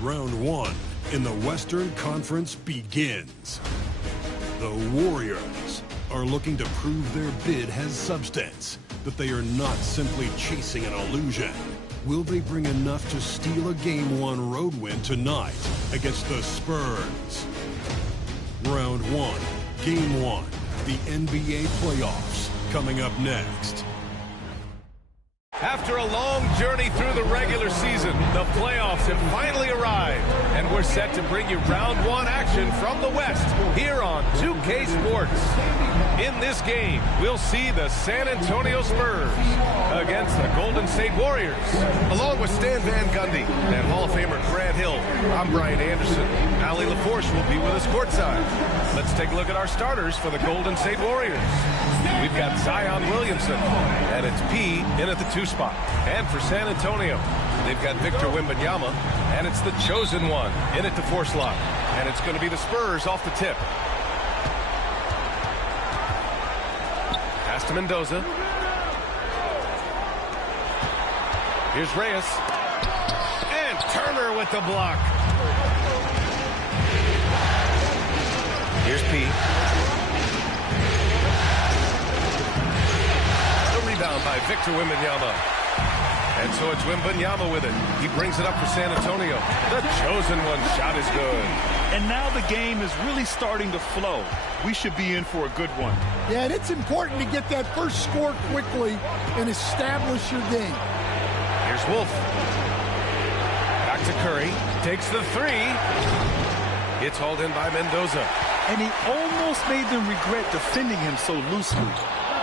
Round one in the Western Conference begins. The Warriors are looking to prove their bid has substance, that they are not simply chasing an illusion. Will they bring enough to steal a Game 1 road win tonight against the Spurs? Round one, Game 1, the NBA playoffs, coming up next. After a long journey through the regular season, the playoffs have finally arrived, and we're set to bring you round one action from the West here on 2K Sports. In this game, we'll see the San Antonio Spurs against the Golden State Warriors. Along with Stan Van Gundy and Hall of Famer Grant Hill, I'm Brian Anderson. Allie LaForce will be with us courtside. Let's take a look at our starters for the Golden State Warriors. We've got Zion Williamson, and it's P in at the 2 spot. And for San Antonio, they've got Victor Wembanyama, and it's the chosen one in at the 4 slot. And it's going to be the Spurs off the tip. Pass to Mendoza. Here's Reyes. And Turner with the block. Here's P. Rebound by Victor Wembanyama. And so it's Wembanyama with it. He brings it up for San Antonio. The chosen one shot is good. And now the game is really starting to flow. We should be in for a good one. Yeah, and it's important to get that first score quickly and establish your game. Here's Wolf. Back to Curry. Takes the 3. It's hauled in by Mendoza. And he almost made them regret defending him so loosely.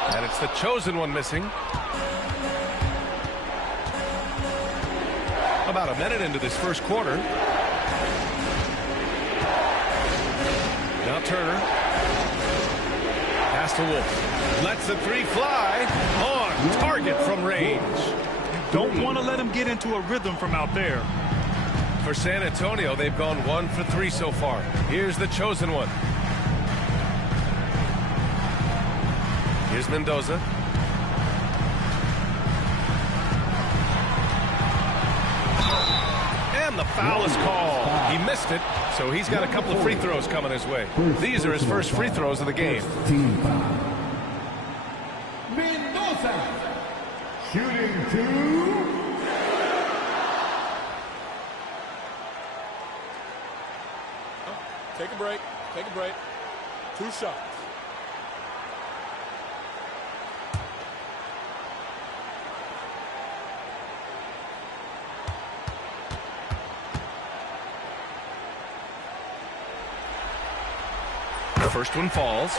And it's the chosen one missing. About a minute into this first quarter. Now Turner. Pass to Wolf. Lets the 3 fly. On target from range. Don't want to let him get into a rhythm from out there. For San Antonio, they've gone 1 for 3 so far. Here's the chosen one. Here's Mendoza. And the foul is called. He missed it, so he's got a couple of free throws coming his way. These are his first free throws of the game. Mendoza shooting 2. Take a break. Take a break. 2 shots. The first one falls.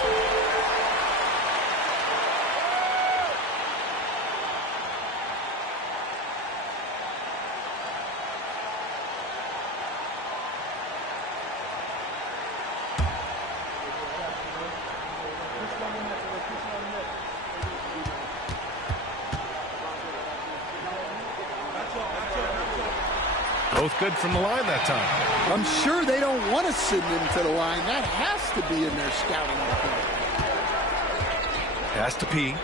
Both good from the line that time. I'm sure they don't want to send him to the line. That has to be in their scouting report. Pass to P.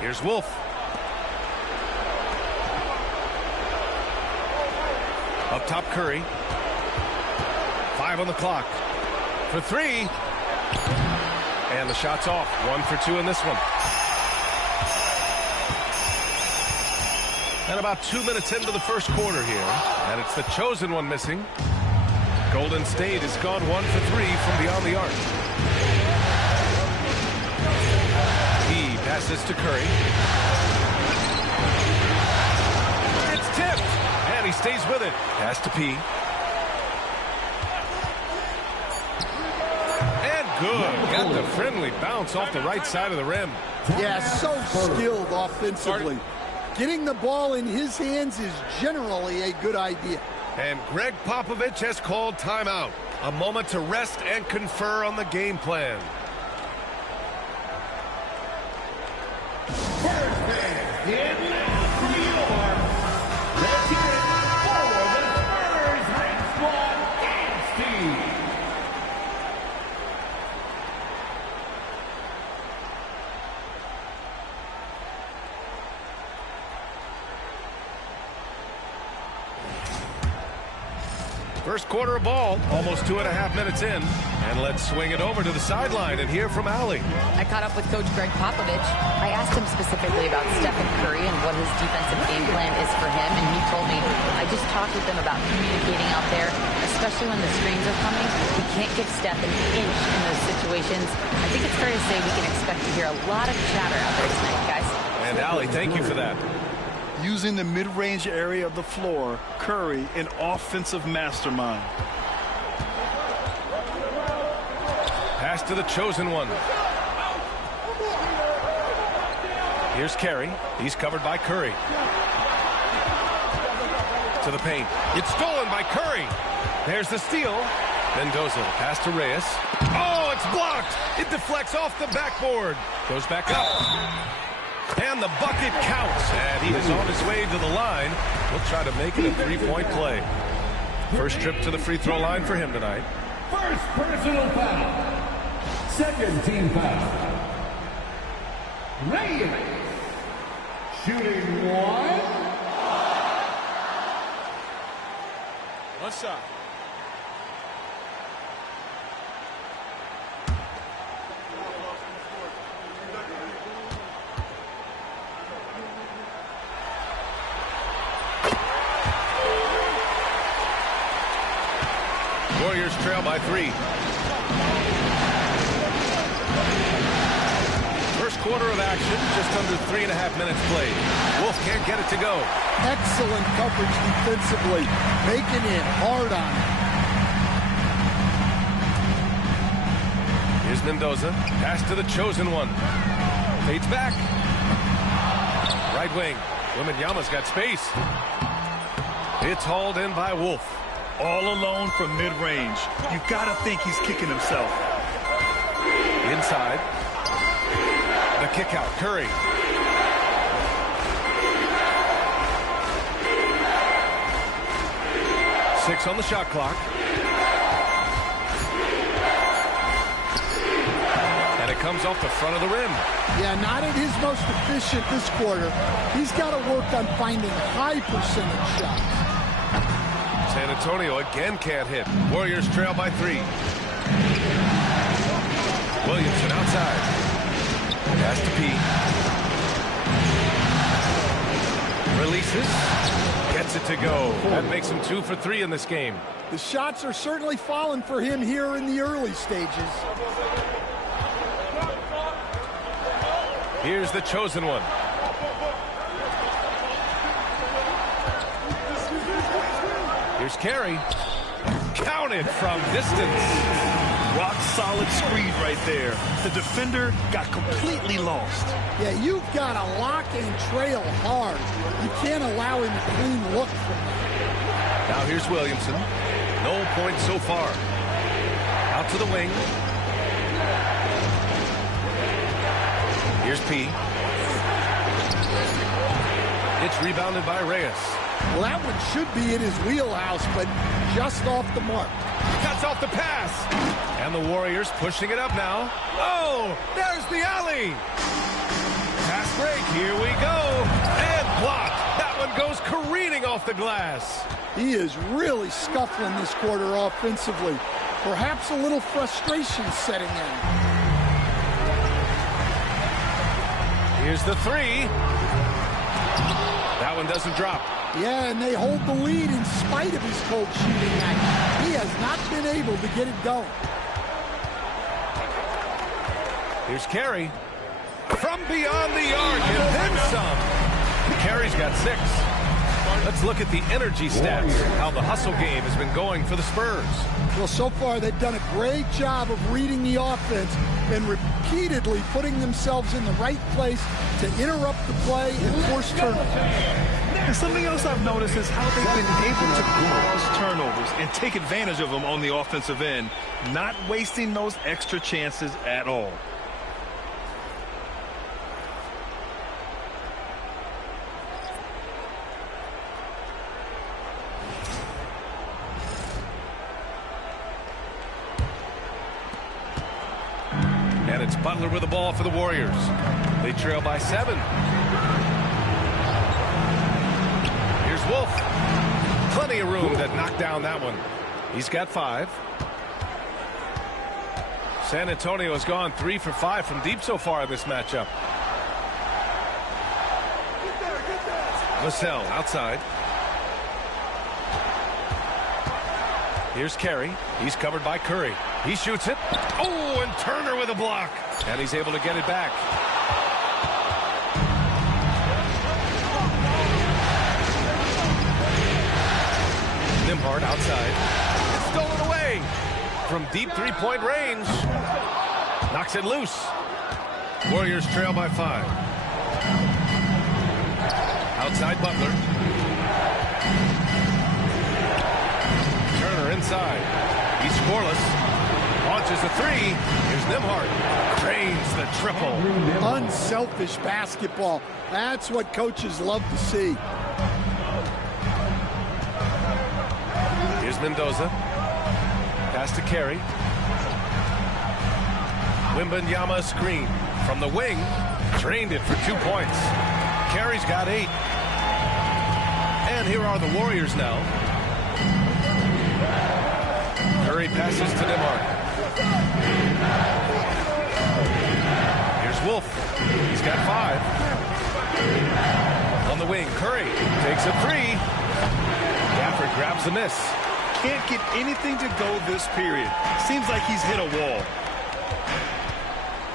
Here's Wolf. Up top, Curry. 5 on the clock. For 3. And the shot's off. 1 for 2 in this one. And about 2 minutes into the first quarter here. And it's the chosen one missing. Golden State has gone 1 for 3 from beyond the arc. He passes to Curry. It's tipped. And he stays with it. Pass to P. And good. Got the friendly bounce off the right side of the rim. Yeah, so skilled offensively. Getting the ball in his hands is generally a good idea. And Greg Popovich has called timeout. A moment to rest and confer on the game plan. In New York, let's hear it for the Spurs Ring Squad dance team. First quarter of ball, almost 2.5 minutes in. And let's swing it over to the sideline and hear from Allie. I caught up with Coach Greg Popovich. I asked him specifically about Stephen Curry and what his defensive game plan is for him, and he told me, I just talked with him about communicating out there, especially when the screens are coming. We can't give Steph an inch in those situations. I think it's fair to say we can expect to hear a lot of chatter out there tonight, guys. And Allie, thank you for that. Using the mid-range area of the floor, Curry, an offensive mastermind. Pass to the chosen one. Here's Carey. He's covered by Curry. To the paint. It's stolen by Curry. There's the steal. Mendoza, pass to Reyes. Oh, it's blocked. It deflects off the backboard. Goes back up. And the bucket counts. And he is on his way to the line. He'll try to make it a three-point play. First trip to the free throw line for him tonight. First personal foul. Second team foul. Reyes. Shooting one. One shot. Warriors trail by 3. First quarter of action, just under 3.5 minutes played. Wolf can't get it to go. Excellent coverage defensively, making it hard on him. Here's Mendoza. Pass to the chosen one. Fades back. Right wing. Wembanyama's got space. It's hauled in by Wolf. All alone from mid-range. You gotta think he's kicking himself. Inside. The kick out. Curry. Six on the shot clock. And it comes off the front of the rim. Yeah, not at his most efficient this quarter. He's got to work on finding high percentage shots. San Antonio again can't hit. Warriors trail by 3. Williamson outside. Pass to P. Releases. Gets it to go. That makes him 2 for 3 in this game. The shots are certainly falling for him here in the early stages. Here's the chosen one. Here's Carey. Counted from distance. Rock solid screen right there. The defender got completely lost. Yeah, you've got to lock and trail hard. You can't allow him a clean look from that. Now here's Williamson. No points so far. Out to the wing. Here's P. It's rebounded by Reyes. Well, that one should be in his wheelhouse, but just off the mark. Cuts off the pass. And the Warriors pushing it up now. Oh, there's the alley. Pass break. Here we go. And blocked. That one goes careening off the glass. He is really scuffling this quarter offensively. Perhaps a little frustration setting in. Here's the 3. That one doesn't drop. Yeah, and they hold the lead in spite of his cold shooting night. He has not been able to get it going. Here's Carey. From beyond the arc, and then some. Carey's got 6. Let's look at the energy stats, how the hustle game has been going for the Spurs. Well, so far they've done a great job of reading the offense and repeatedly putting themselves in the right place to interrupt the play and force turnovers. And something else I've noticed is how they've been able to cause turnovers and take advantage of them on the offensive end, not wasting those extra chances at all. And it's Butler with the ball for the Warriors. They trail by 7. Here's Wolf. Plenty of room to knock down that one. He's got 5. San Antonio has gone 3 for 5 from deep so far in this matchup. Vassell outside. Here's Carey. He's covered by Curry. He shoots it. Oh, and Turner with a block. And he's able to get it back. Nembhard outside. It's stolen away from deep three-point range. Knocks it loose. Warriors trail by 5. Outside Butler. Turner inside. He's scoreless. Launches a 3. Here's Nembhard. Cranes the triple. Unselfish basketball. That's what coaches love to see. Here's Mendoza. Pass to Carey. Wembanyama screen from the wing. Drained it for 2 points. Carey's got 8. And here are the Warriors now. Curry passes to Nembhard. Here's Wolf. He's got 5. On the wing, Curry takes a 3. Gafford grabs the miss. Can't get anything to go this period. Seems like he's hit a wall.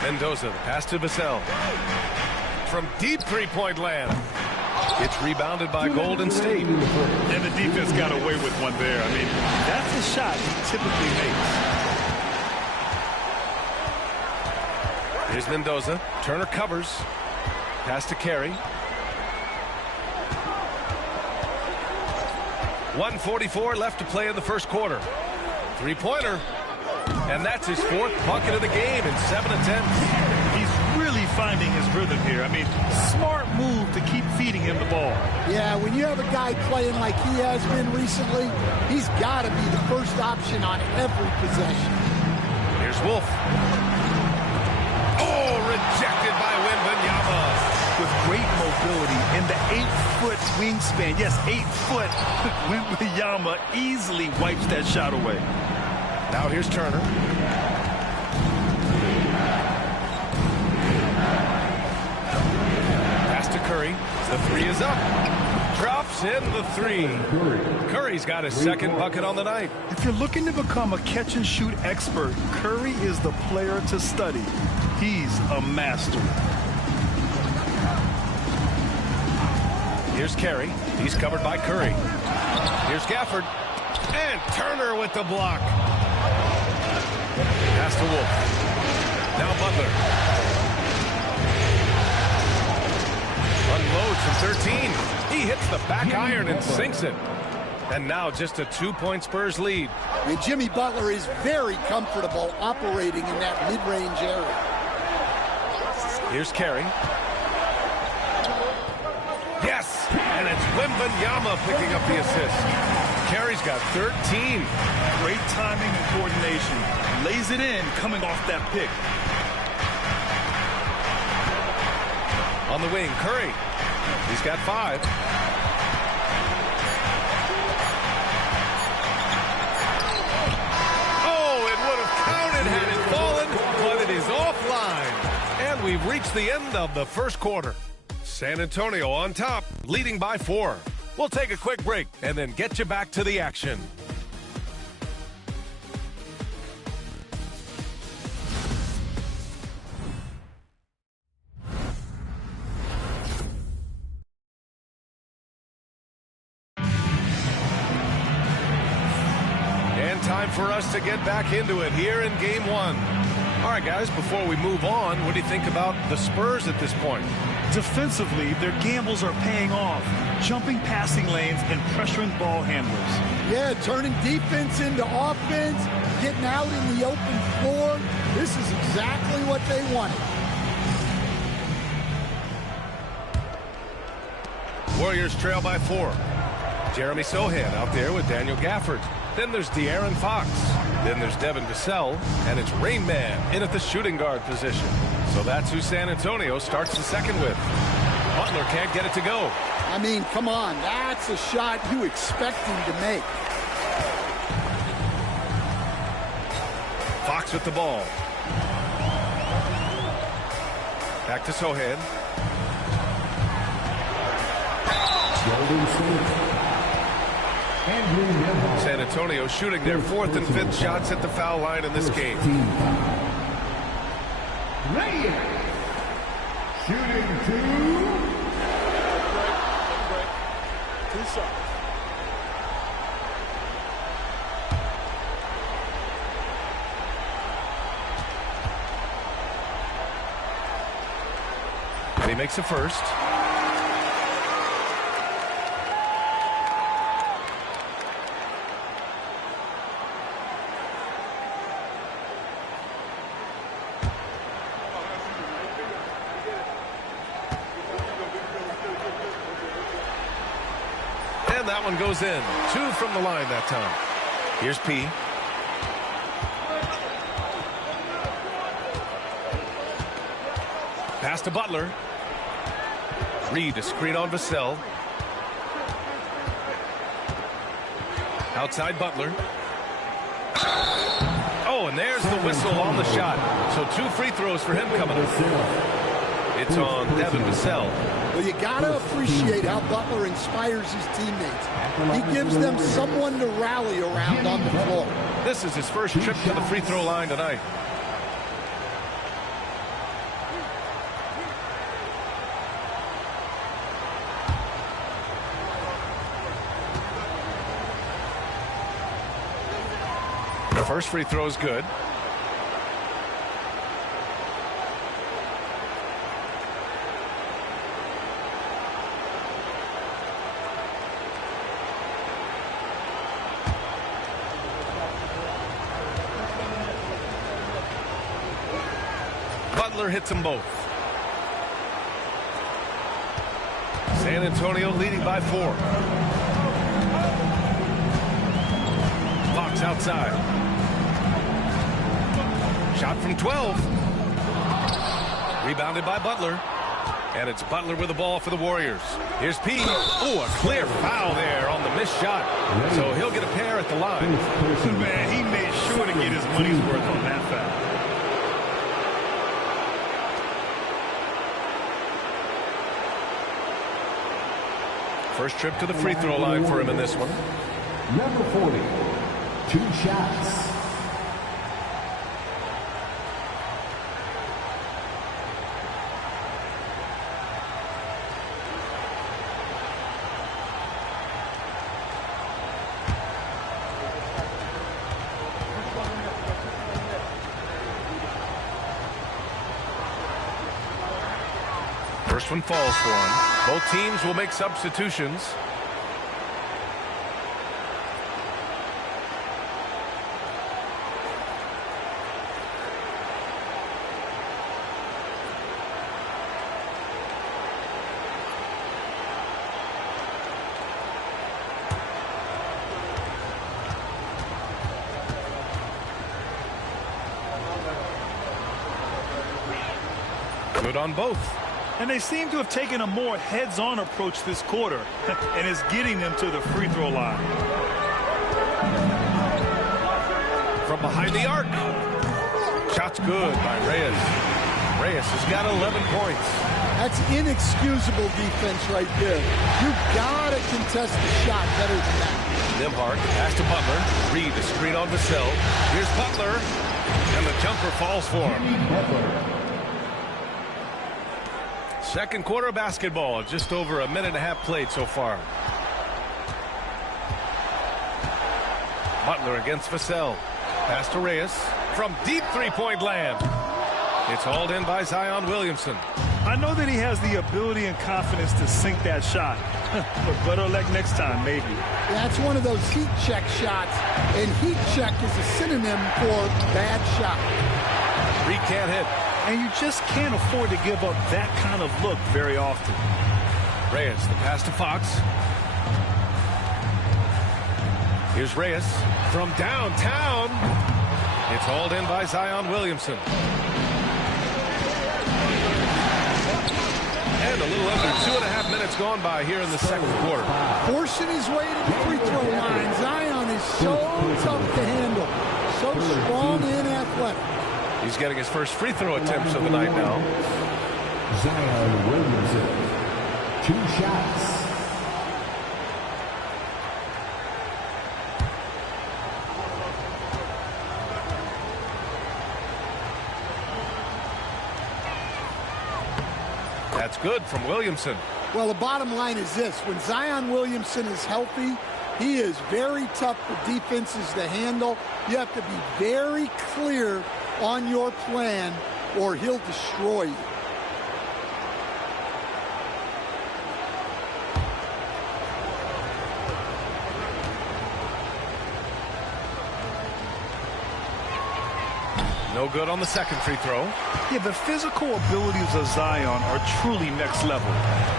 Mendoza, the pass to Vassell. From deep three-point land. It's rebounded by Golden State. And the defense got away with one there. I mean, that's a shot he typically makes. Here's Mendoza. Turner covers. Pass to Carey. 1:44 left to play in the first quarter. Three-pointer. And that's his 4th bucket of the game in 7 attempts. He's really finding his rhythm here. I mean, smart move to keep feeding him the ball. Yeah, when you have a guy playing like he has been recently, he's got to be the first option on every possession. Here's Wolf. Oh, rejected by Wembanyama. With great mobility and the 8-foot wingspan. Yes, 8 foot. Wembanyama easily wipes that shot away. Now here's Turner. Pass to Curry. The 3 is up. Drops in the 3. Curry's got his 2nd bucket on the night. If you're looking to become a catch-and-shoot expert, Curry is the player to study. He's a master. Here's Carey. He's covered by Curry. Here's Gafford. And Turner with the block. Pass to Wolf. Now Butler. Unloads from 13. He hits the back iron and sinks it. And now just a 2-point Spurs lead. And Jimmy Butler is very comfortable operating in that mid-range area. Here's Carey. Yes! And it's Wembanyama picking up the assist. Carey's got 13. Great timing and coordination. Lays it in coming off that pick. On the wing, Curry. He's got 5. Oh, it would have counted had it fallen, but it is offline. And we've reached the end of the first quarter. San Antonio on top, leading by 4. We'll take a quick break and then get you back to the action. And time for us to get back into it here in Game 1. All right, guys, before we move on, what do you think about the Spurs at this point? Defensively, their gambles are paying off. Jumping passing lanes and pressuring ball handlers. Yeah, turning defense into offense, getting out in the open floor. This is exactly what they wanted. Warriors trail by 4. Jeremy Sohan out there with Daniel Gafford. Then there's De'Aaron Fox. Then there's Devin Vassell. And it's Rain Man in at the shooting guard position. So that's who San Antonio starts the second with. Butler can't get it to go. I mean, come on. That's a shot you expect him to make. Fox with the ball. Back to Sohan. San Antonio shooting their 4th and 5th shots at the foul line in this game. Shooting 2. Two shots. And he makes a first. And that one goes in. 2 from the line that time. Here's P. Pass to Butler. Reed, a screen on Vassell. Outside Butler. Oh, and there's the whistle on the shot. So 2 free throws for him coming up. It's on Devin Vassell. Well, you got to appreciate how Butler inspires his teammates. He gives them someone to rally around on the floor. This is his first trip to the free throw line tonight. The first free throw is good. Butler hits them both. San Antonio leading by 4. Fox outside. Shot from 12. Rebounded by Butler. And it's Butler with the ball for the Warriors. Here's P. Oh, a clear foul there on the missed shot. So he'll get a pair at the line. Man, he made sure to get his money's worth on that foul. First trip to the free throw line for him in this one. Number 40. 2 shots. First one falls for him. Both teams will make substitutions. Good on both. And they seem to have taken a more heads-on approach this quarter, and it's getting them to the free throw line. From behind the arc. Shot's good by Reyes. Reyes has got 11 points. That's inexcusable defense right there. You've got to contest the shot better than that. Nembhard pass to Butler. Reed, a screen on Vassell. Here's Butler. And the jumper falls for him. Second quarter of basketball, just over a minute and a half played so far. Butler against Vassell. Pass to Reyes from deep three-point land. It's hauled in by Zion Williamson. I know that he has the ability and confidence to sink that shot, but better luck next time, maybe. That's one of those heat check shots, and heat check is a synonym for bad shot. Reed can't hit. And you just can't afford to give up that kind of look very often. Reyes, the pass to Fox. Here's Reyes from downtown. It's hauled in by Zion Williamson. And a little under 2.5 minutes gone by here in the second quarter. Forcing his way to the free throw line. Zion is so tough to handle. So strong and athletic. He's getting his first free throw attempts of the night now. Zion Williamson, 2 shots. That's good from Williamson. Well, the bottom line is this. When Zion Williamson is healthy, he is very tough for defenses to handle. You have to be very clear on your plan or he'll destroy you. No good on the second free throw. Yeah, the physical abilities of Zion are truly next level.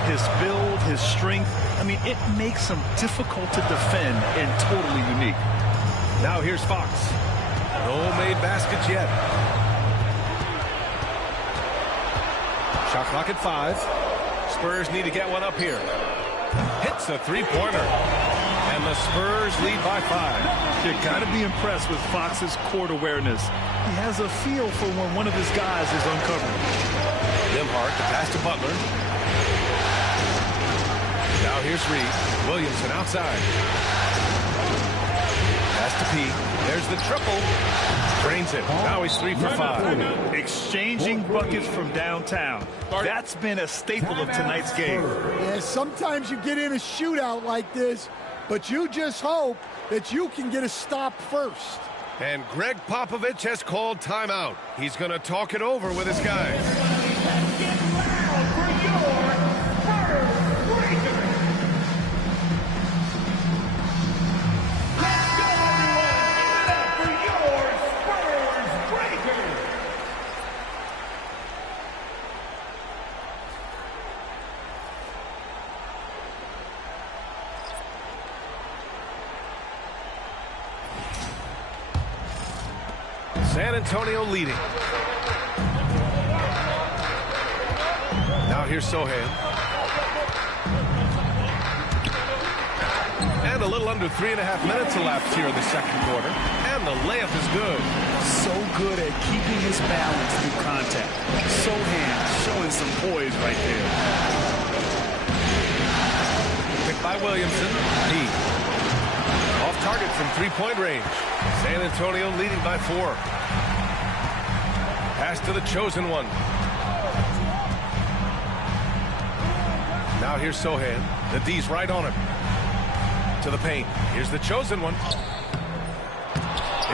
His build, his strength, I mean, it makes him difficult to defend and totally unique. Now here's Fox. No made baskets yet. Shot clock at 5. Spurs need to get one up here. Hits a three-pointer. And the Spurs lead by 5. You got to be impressed with Fox's court awareness. He has a feel for when one of his guys is uncovered. Nimhart, the pass to Butler. Now here's Reed. Williamson outside. Pass to P. There's the triple. Drains it. Now he's 3 for 5. Exchanging buckets from downtown. That's been a staple of tonight's game. Yeah, sometimes you get in a shootout like this, but you just hope that you can get a stop first. And Greg Popovich has called timeout. He's going to talk it over with his guys. Let's get loud for your Spurs Breakers. Let's go, everyone. Give it up for your Spurs Breakers. San Antonio leading. Now here's Sohan. And a little under 3.5 minutes elapsed here in the second quarter. And the layup is good. So good at keeping his balance through contact. Sohan showing some poise right there. Picked by Williamson. He off target from three-point range. San Antonio leading by 4. Pass to the chosen one. Now here's Sohan. The D's right on him. To the paint. Here's the chosen one.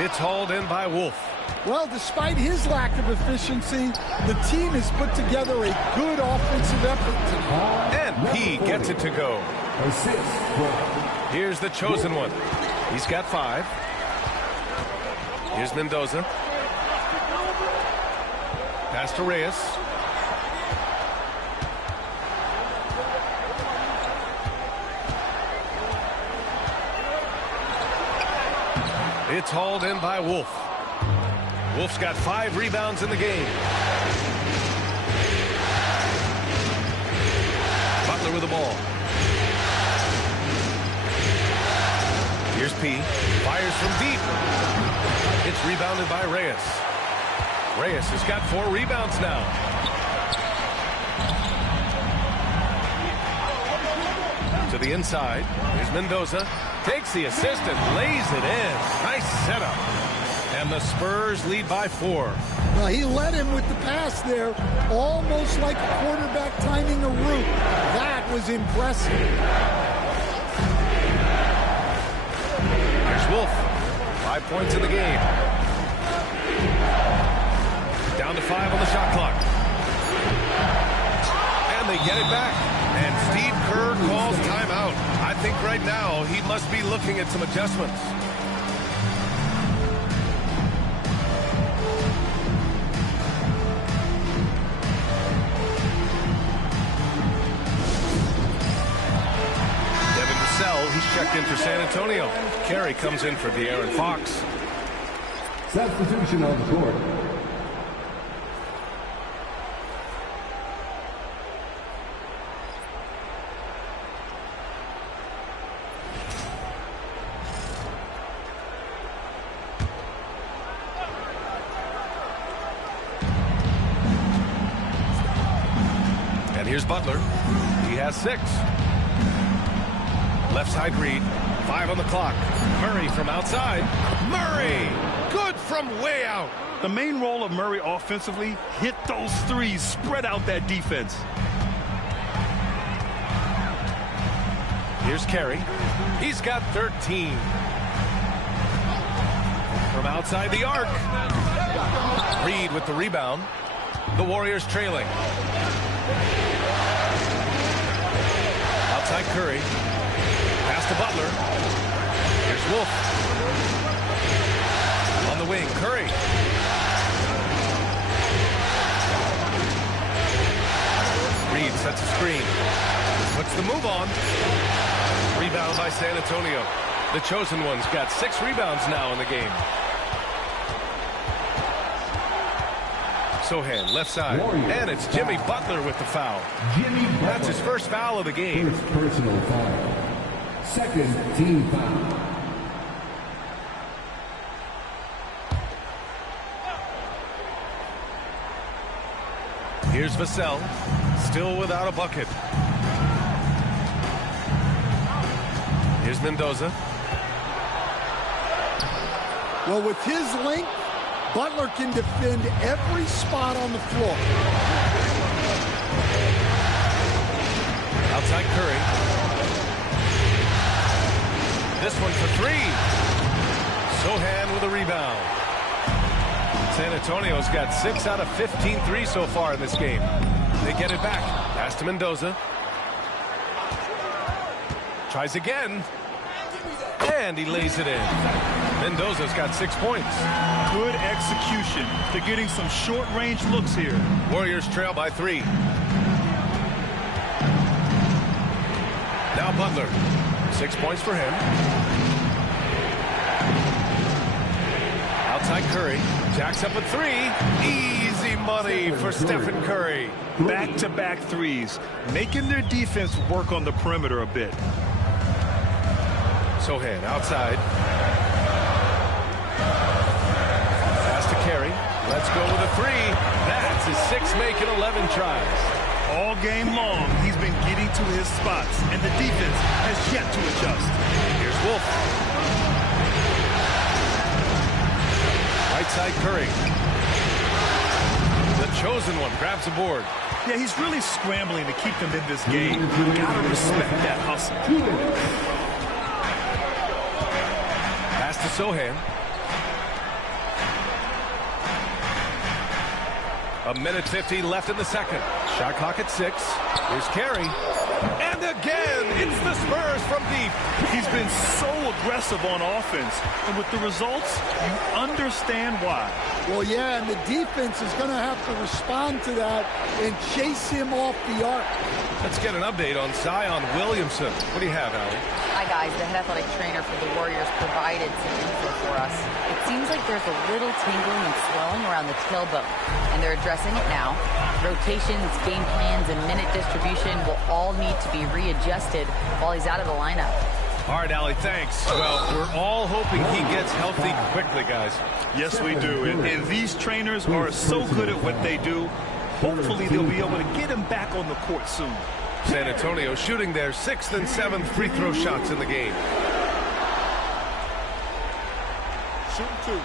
It's hauled in by Wolf. Well, despite his lack of efficiency, the team has put together a good offensive effort tonight. And P gets it to go. Here's the chosen one. He's got 5. Here's Mendoza. Pass to Reyes. It's hauled in by Wolf. Wolf's got 5 rebounds in the game. Butler with the ball. Here's P. Fires from deep. It's rebounded by Reyes. Reyes has got 4 rebounds now. To the inside. Here's Mendoza. Takes the assist and lays it in. Nice setup. And the Spurs lead by 4. Well, he led him with the pass there, almost like a quarterback timing a route. That was impressive. Here's Wolf. 5 points in the game. Down to 5 on the shot clock. And they get it back. And Steve Kerr calls timeout. I think right now he must be looking at some adjustments. Devin Vassell, he's checked in for San Antonio. Carey comes in for De'Aaron Fox. Substitution on the court. Here's Butler. He has 6. Left side read. 5 on the clock. Murray from outside. Murray! Good from way out. The main role of Murray offensively, hit those threes, spread out that defense. Here's Carey. He's got 13. From outside the arc. Reed with the rebound. The Warriors trailing. Outside Curry. Pass to Butler. Here's Wolf. On the wing, Curry. Reed sets a screen. Puts the move on. Rebound by San Antonio. The chosen one's got 6 rebounds now in the game. Sohan, left side. And it's Jimmy Butler with the foul. That's his first foul of the game. First personal foul. Second team foul. Here's Vassell, still without a bucket. Here's Mendoza. Well, with his length, Butler can defend every spot on the floor. Outside Curry. This one for 3. Sohan with a rebound. San Antonio's got 6 out of 15 threes so far in this game. They get it back. Pass to Mendoza. Tries again. And he lays it in. Mendoza's got 6 points. Good execution. They're getting some short-range looks here. Warriors trail by 3. Now Butler. 6 points for him. Outside Curry. Jacks up a 3. Easy money for Stephen Curry. Back-to-back threes, making their defense work on the perimeter a bit. Sohan outside. Pass to Carey. Let's go with a 3. That's his 6th make in 11 tries. All game long, he's been getting to his spots, and the defense has yet to adjust. Here's Wolf. Right side Curry. The chosen one grabs a board. Yeah, he's really scrambling to keep them in this game. Gotta respect that hustle. Pass to Sohan. A minute 50 left in the second. Shot clock at 6. Here's Carey. And again, it's the Spurs from deep. He's been so aggressive on offense, and with the results, you understand why. Well, yeah, and the defense is going to have to respond to that and chase him off the arc. Let's get an update on Zion Williamson. What do you have, Allie? Hi, guys. The head athletic trainer for the Warriors provided some info for us. It seems like there's a little tingling and swelling around the tailbone, and they're addressing it now. Rotations, game plans, and minute distribution will all need to be readjusted while he's out of the lineup. All right, Allie, thanks. Well, we're all hoping he gets healthy quickly, guys. Yes, we do. And these trainers are so good at what they do. Hopefully, they'll be able to get him back on the court soon. San Antonio shooting their 6th and 7th free throw shots in the game. Shooting 2.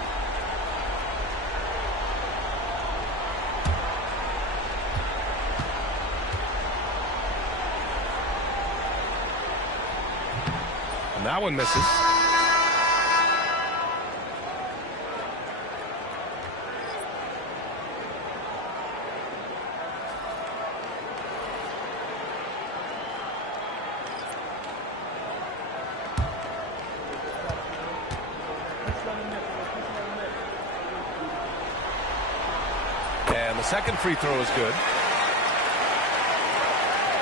And that one misses. And the second free throw is good.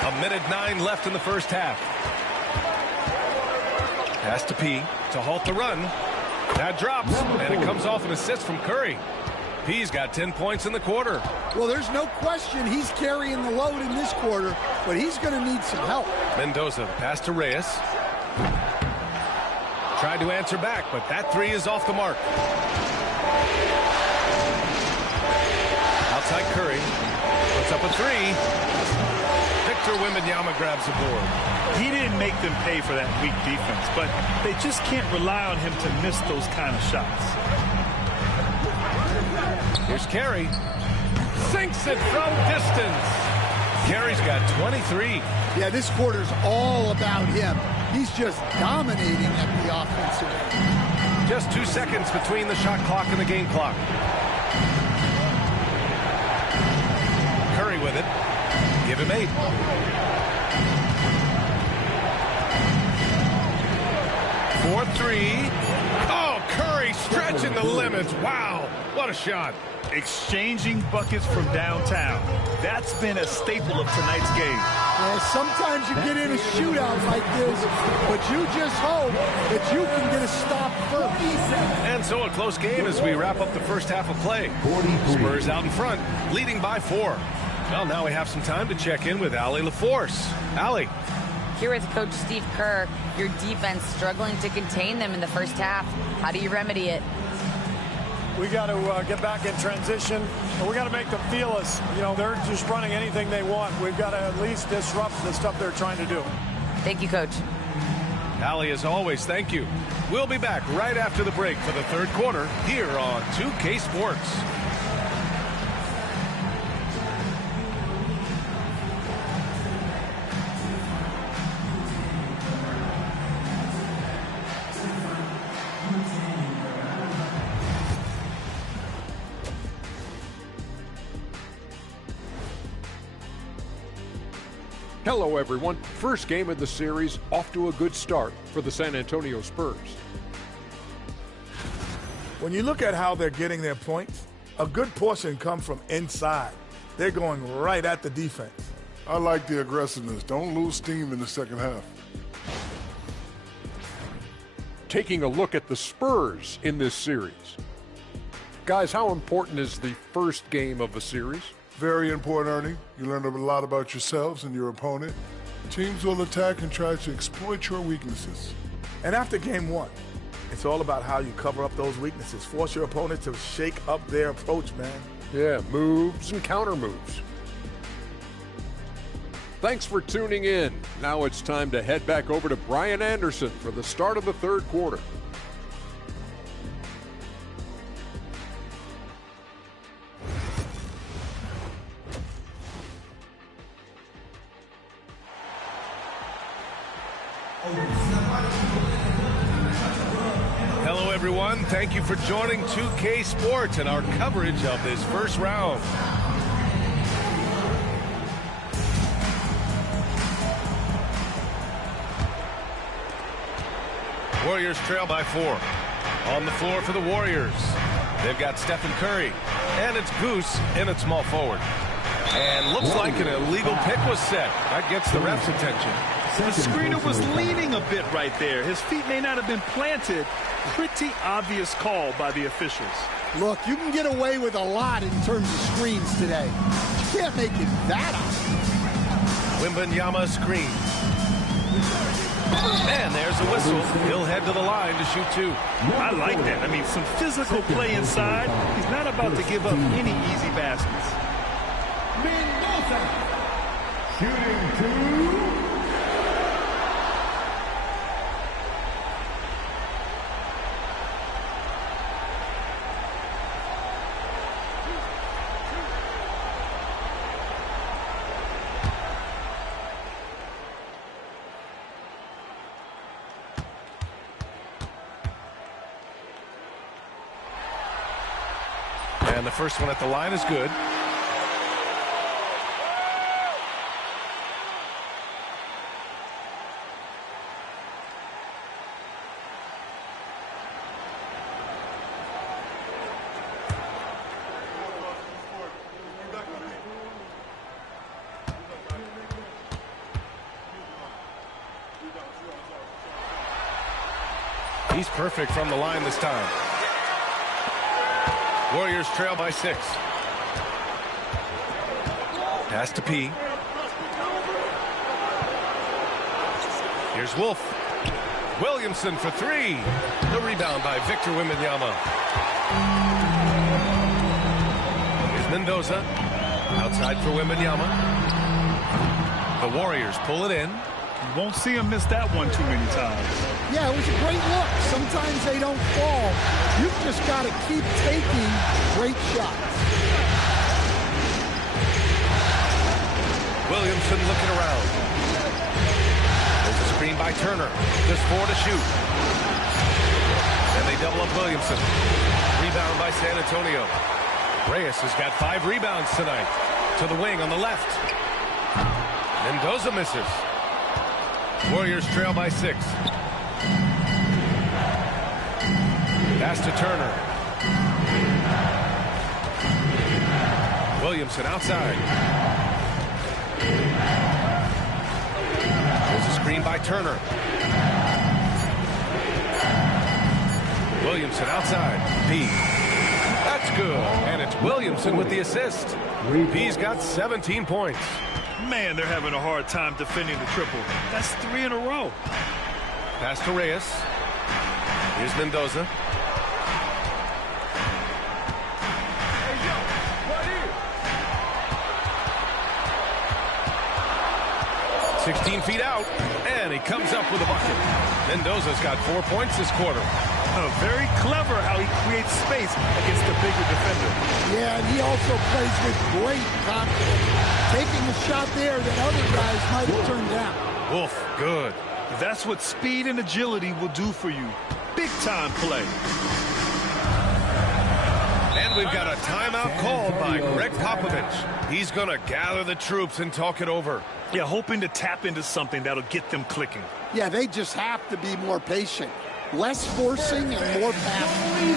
A minute 9 left in the first half. Pass to P to halt the run. That drops, and it comes off an assist from Curry. P's got 10 points in the quarter. Well, there's no question he's carrying the load in this quarter, but he's going to need some help. Mendoza, pass to Reyes. Tried to answer back, but that 3 is off the mark. Outside Curry. Puts up a 3. Victor Wembanyama grabs the board. He didn't make them pay for that weak defense, but they just can't rely on him to miss those kind of shots. Here's Carey. Sinks it from distance. Carey's got 23. Yeah, this quarter's all about him. He's just dominating at the offensive end. Just 2 seconds between the shot clock and the game clock. Curry with it. Give him 8. For 3. Oh, Curry stretching the limits. Wow, what a shot. Exchanging buckets from downtown. That's been a staple of tonight's game. Yeah, sometimes you get in a shootout like this, but you just hope that you can get a stop first. And so a close game as we wrap up the first half of play. Spurs out in front, leading by 4. Well, now we have some time to check in with Allie LaForce. Allie. Here with Coach Steve Kerr, your defense struggling to contain them in the first half. How do you remedy it? We got to get back in transition, and we got to make them feel us. You know, they're just running anything they want. We've got to at least disrupt the stuff they're trying to do. Thank you, Coach. Allie, as always, thank you. We'll be back right after the break for the third quarter here on 2K Sports. Hello, everyone. First game of the series, off to a good start for the San Antonio Spurs. When you look at how they're getting their points, a good portion come from inside. They're going right at the defense. I like the aggressiveness. Don't lose steam in the second half. Taking a look at the Spurs in this series. Guys, how important is the first game of a series? Very important, Ernie. You learn a lot about yourselves and your opponent. Teams will attack and try to exploit your weaknesses. And after game 1, it's all about how you cover up those weaknesses. Force your opponent to shake up their approach, man. Yeah, moves and counter moves. Thanks for tuning in. Now it's time to head back over to Brian Anderson for the start of the third quarter. Hello, everyone. Thank you for joining 2K Sports and our coverage of this first round. Warriors trail by 4. On the floor for the Warriors, they've got Stephen Curry, and it's Goose in at small forward. And looks like an illegal pick was set. That gets the ref's attention. The screener was leaning a bit right there. His feet may not have been planted. Pretty obvious call by the officials. Look, you can get away with a lot in terms of screens today. You can't make it that obvious. Wembanyama screen. And there's a whistle. He'll head to the line to shoot 2. I like that. I mean, some physical play inside. He's not about to give up any easy baskets. Mendoza, shooting 2. And the first one at the line is good. He's perfect from the line this time. Warriors trail by 6. Pass to P. Here's Wolf. Williamson for 3. The rebound by Victor Wembanyama. Here's Mendoza. Outside for Wembanyama. The Warriors pull it in. You won't see him miss that one too many times. Yeah, it was a great look. Sometimes they don't fall. You've just got to keep taking great shots. Williamson looking around. There's a screen by Turner. Just 4 to shoot. And they double up Williamson. Rebound by San Antonio. Reyes has got 5 rebounds tonight. To the wing on the left. Mendoza misses. Warriors trail by 6. Pass to Turner. Williamson outside. There's a screen by Turner. Williamson outside. P. That's good. And it's Williamson with the assist. P's got 17 points. Man, they're having a hard time defending the triple. That's 3 in a row. Pass to Reyes. Here's Mendoza. Hey, 16 feet out, and he comes up with a bucket. Mendoza's got 4 points this quarter. Very clever how he creates space against the bigger defender. Yeah, and he also plays with great confidence. Taking a shot there that other guys might have turned down. Wolf, good. That's what speed and agility will do for you. Big time play. And we've got a timeout called by Greg Popovich. He's going to gather the troops and talk it over. Yeah, hoping to tap into something that'll get them clicking. Yeah, they just have to be more patient. Less forcing and more passing.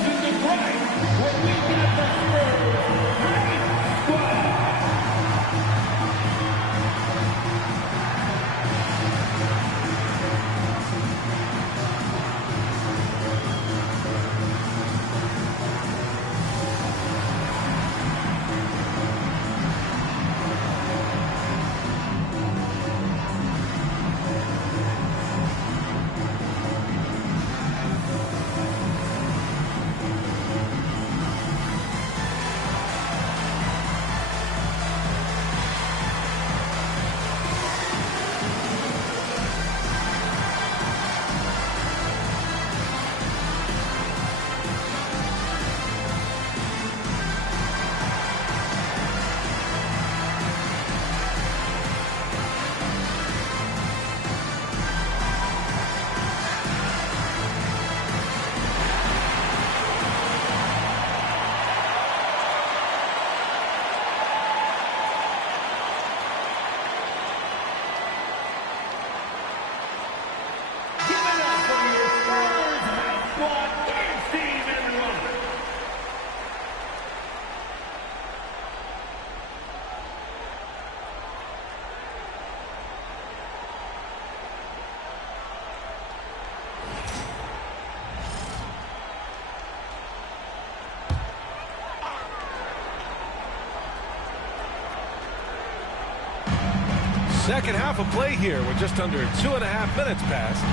Second half of play here with just under 2.5 minutes passed.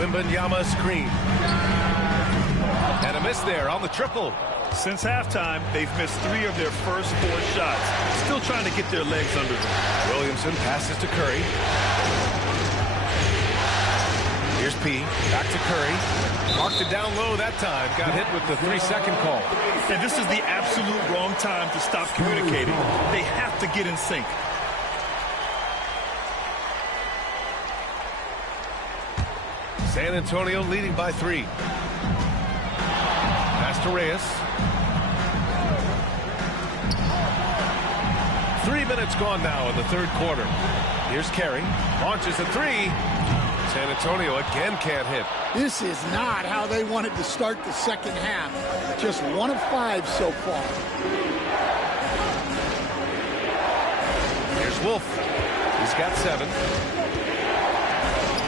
Wembanyama screen. And a miss there on the triple. Since halftime, they've missed 3 of their first 4 shots. Still trying to get their legs under them. Williamson passes to Curry. Here's P. Back to Curry. Marked it down low that time. Got hit with the 3-second call. And this is the absolute wrong time to stop communicating. They have to get in sync. San Antonio leading by 3. Pass to Reyes. 3 minutes gone now in the third quarter. Here's Carey. Launches a 3. San Antonio again can't hit. This is not how they wanted to start the second half. Just 1 of 5 so far. Here's Wolf. He's got 7.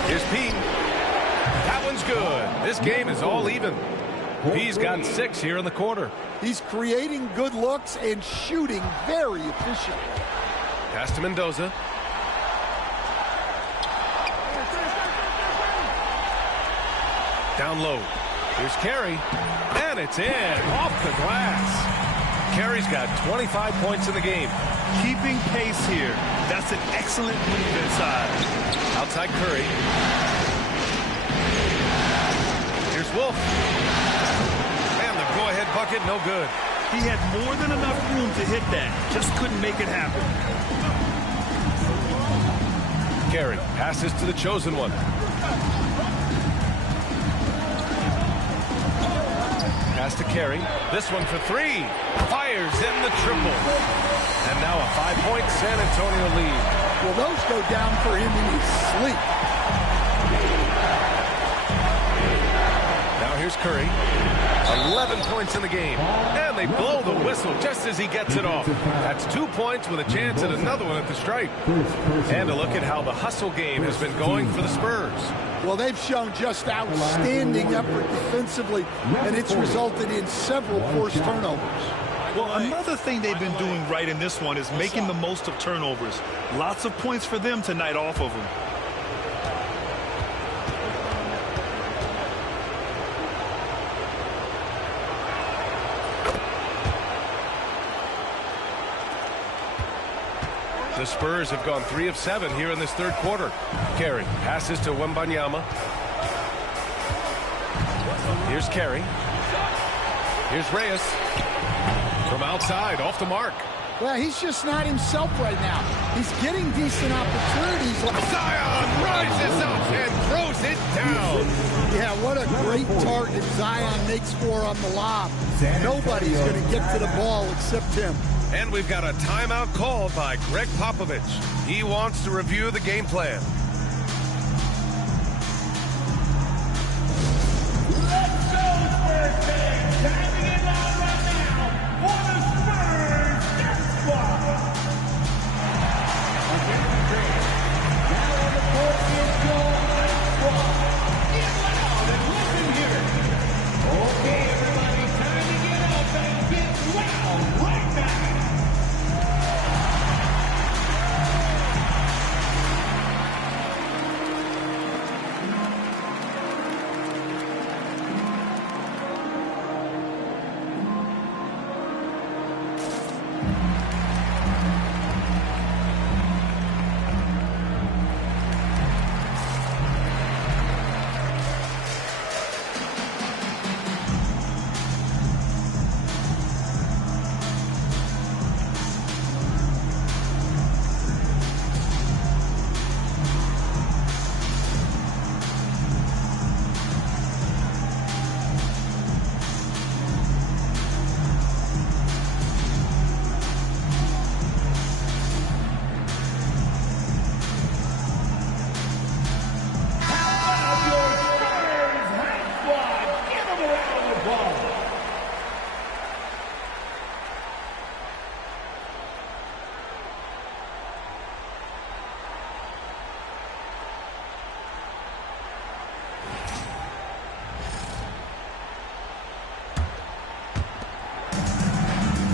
Here's P. That one's good. This game is all even. P's got 6 here in the quarter. He's creating good looks and shooting very efficient. Pass to Mendoza. Down low. Here's Carey. And it's in. Off the glass. Carey's got 25 points in the game. Keeping pace here. That's an excellent move inside. Outside Curry. Here's Wolf. And the go-ahead bucket, no good. He had more than enough room to hit that. Just couldn't make it happen. Carey passes to the chosen one. Pass to Carey. This one for three. Fires in the triple. And now a 5-point San Antonio lead. Well, those go down for him in his sleep. Now here's Curry. 11 points in the game. And they blow the whistle just as he gets it off. That's 2 points with a chance at another one at the stripe. And a look at how the hustle game has been going for the Spurs. Well, they've shown just outstanding effort defensively, and it's resulted in several forced turnovers. Well, another thing they've been doing right in this one is making the most of turnovers. Lots of points for them tonight off of them. The Spurs have gone 3 of 7 here in this third quarter. Carey passes to Wembanyama. Here's Carey. Here's Reyes. From outside, off the mark. Well, he's just not himself right now. He's getting decent opportunities. Zion rises up and throws it down. Yeah, what a great target Zion makes for on the lob. Nobody's going to get to the ball except him. And we've got a timeout called by Greg Popovich. He wants to review the game plan. Let's go, Spurs fans. Time to get loud right now for the Spurs Death Squad. Now on the court is your Death Squad. Get loud and listen here. Okay, everybody, time to get up and get loud right now.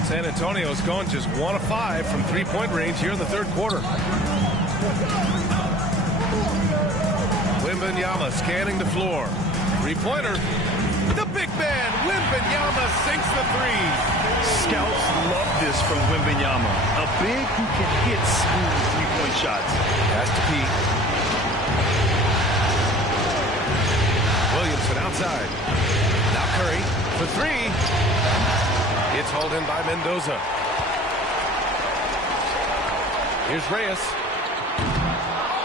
San Antonio's gone just 1 of 5 from three-point range here in the third quarter. Wembanyama scanning the floor. Three-pointer. The big man, Wembanyama, sinks the three. Scouts love this from Wembanyama. A big who can hit smooth three-point shots. Pass to Pete. Williamson outside. Now Curry for three. It's hauled in by Mendoza. Here's Reyes.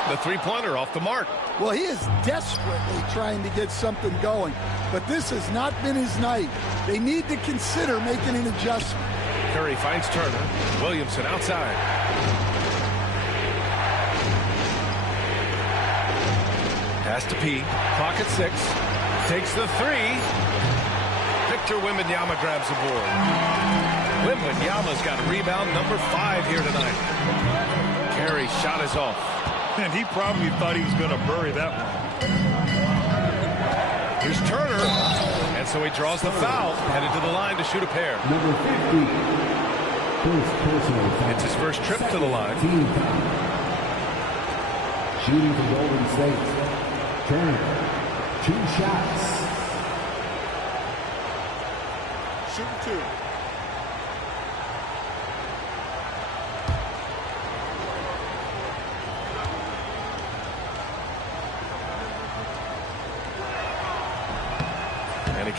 The three-pointer off the mark. Well, he is desperately trying to get something going, but this has not been his night. They need to consider making an adjustment. Curry finds Turner. Williamson outside. Pass to P. Clock at 6. Takes the three. Victor Wembanyama grabs the board. Wembanyama's got rebound number 5 here tonight. Carey's shot is off. And he probably thought he was going to bury that one. Here's Turner. And so he draws the foul. Headed to the line to shoot a pair. Number 50. First personal foul. It's his first trip to the line. Team foul. Shooting for Golden State. Turner. 2 shots. Shoot 2.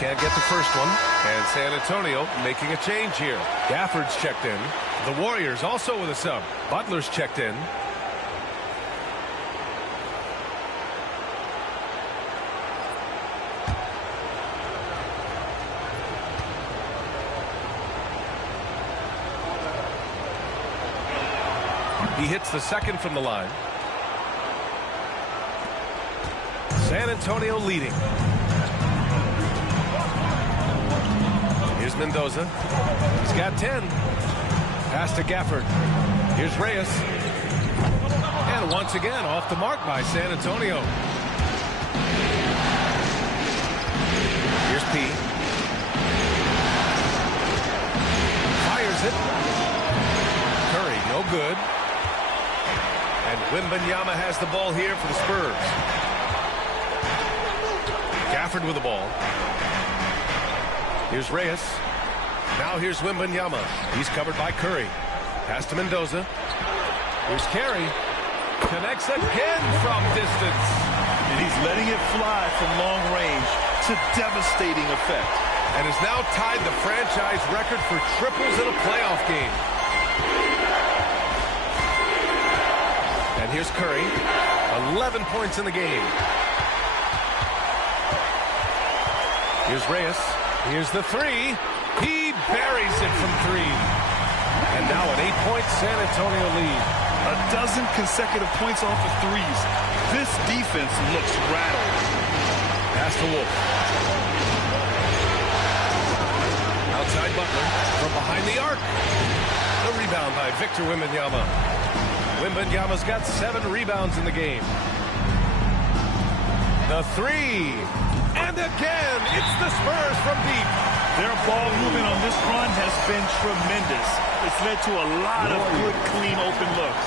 can't get the first one. And San Antonio making a change here. Gafford's checked in. The Warriors also with a sub. Butler's checked in. He hits the second from the line. San Antonio leading. Here's Mendoza. He's got 10. Pass to Gafford. Here's Reyes. And once again, off the mark by San Antonio. Here's P. Fires it. Curry, no good. And Wembanyama has the ball here for the Spurs. Gafford with the ball. Here's Reyes. Now here's Wembanyama. He's covered by Curry. Pass to Mendoza. Here's Carey. Connects again from distance. And he's letting it fly from long range to devastating effect. And has now tied the franchise record for triples in a playoff game. And here's Curry. 11 points in the game. Here's Reyes. Here's the three. He buries it from three. And now an 8-point San Antonio lead. A dozen consecutive points off of threes. This defense looks rattled. Pass to Wolf. Outside Butler. From behind the arc. The rebound by Victor Wembanyama. Wembanyama's got 7 rebounds in the game. The three. And again, it's the Spurs from deep. Their ball movement on this run has been tremendous. It's led to a lot of good, clean, open looks.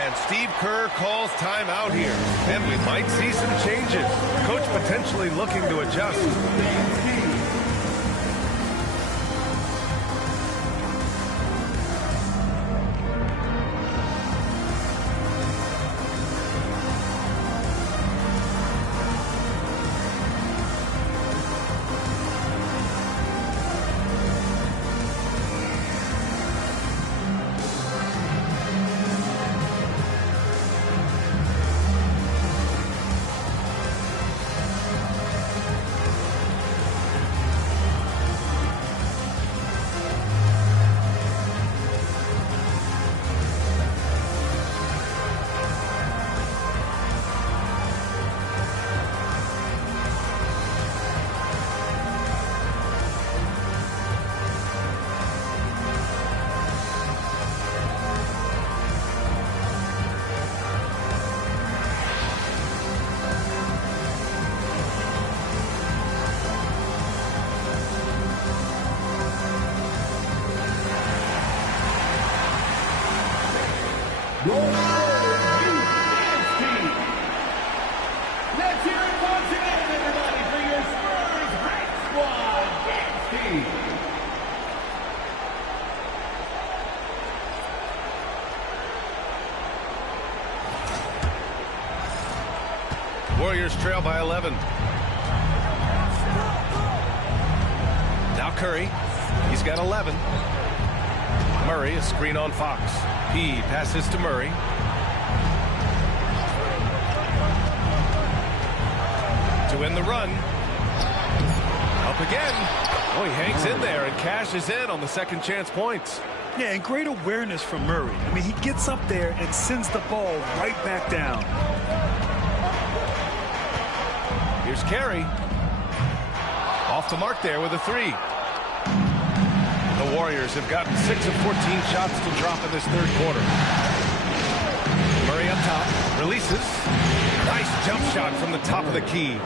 And Steve Kerr calls timeout here. And we might see some changes. Coach potentially looking to adjust. Let's hear it once again, everybody, for your Spurs Hype Squad dance team. Warriors trail by 11. Now Curry. He's got 11. Murray, a screen on Fox. He passes to Murray. To win the run. Up again. Oh, he hangs in there and cashes in on the second chance points. Yeah, and great awareness from Murray. I mean, he gets up there and sends the ball right back down. Here's Carey. Off the mark there with a three. The Warriors have gotten 6 of 14 shots to drop in this third quarter. Murray up top. Releases. Nice jump shot from the top of the key.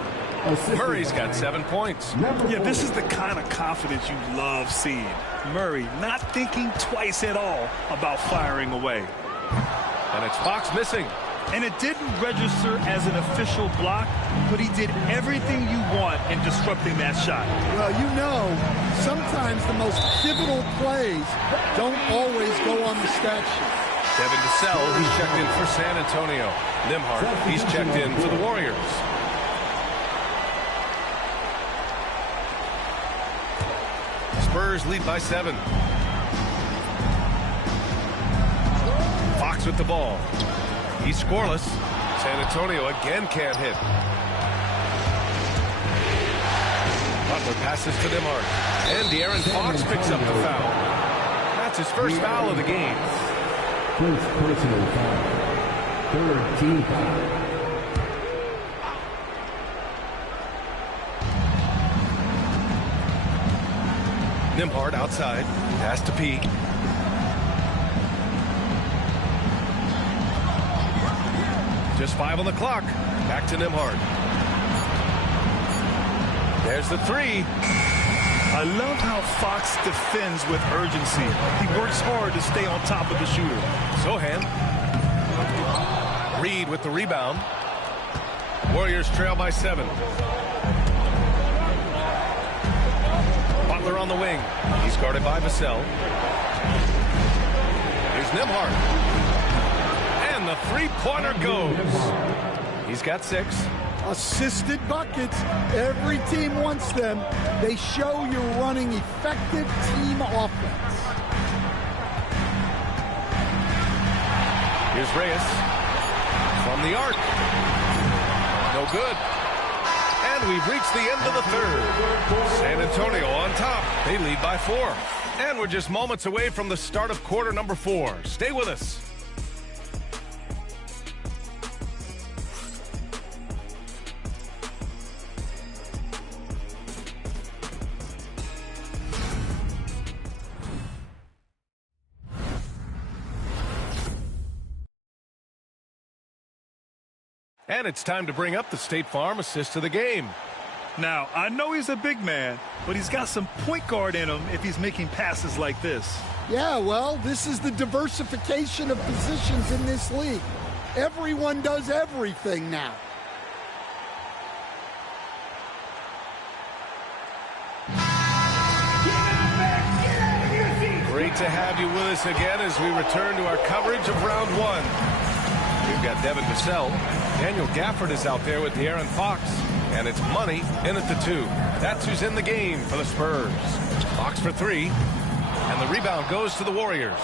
Murray's got 7 points. Yeah, this is the kind of confidence you love seeing. Murray not thinking twice at all about firing away. And it's Fox missing. And it didn't register as an official block, but he did everything you want in disrupting that shot. Well, you know, sometimes the most pivotal plays don't always go on the stat sheet. Devin DeSell, who's checked in for San Antonio. Nimhart, he's checked in for the Warriors. Spurs lead by 7. Fox with the ball. He's scoreless. San Antonio again can't hit. Butler passes to Nembhard. And De'Aaron Fox picks up the foul. That's his first foul of the game. First personal foul. Third team foul. Nembhard outside. Pass to P. Just 5 on the clock. Back to Nembhard. There's the 3. I love how Fox defends with urgency. He works hard to stay on top of the shooter. Sohan. Reed with the rebound. Warriors trail by 7. Butler on the wing. He's guarded by Vassell. Here's Nembhard. And the three-pointer goes. He's got 6. Assisted buckets. Every team wants them. They show you're running effective team offense. Here's Reyes. From the arc. No good. And we've reached the end of the third. San Antonio on top. They lead by 4. And we're just moments away from the start of quarter number 4. Stay with us. And it's time to bring up the State Farm assist of the game. Now, I know he's a big man, but he's got some point guard in him if he's making passes like this. Yeah, well, this is the diversification of positions in this league. Everyone does everything now. Great to have you with us again as we return to our coverage of round 1. We've got Devin Vassell. Daniel Gafford is out there with De'Aaron Fox. And it's money in at the 2. That's who's in the game for the Spurs. Fox for 3. And the rebound goes to the Warriors.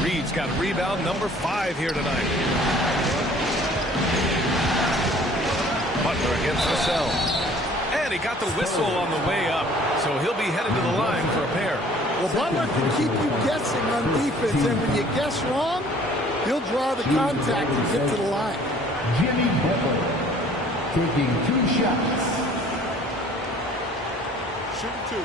Reed's got rebound number 5 here tonight. Butler against Vassell. And he got the whistle on the way up. So he'll be headed to the line for a pair. Well, Butler can keep you guessing on defense. And when you guess wrong, he'll draw the contact and get to the line. Jimmy Butler taking 2 shots. Shoot 2.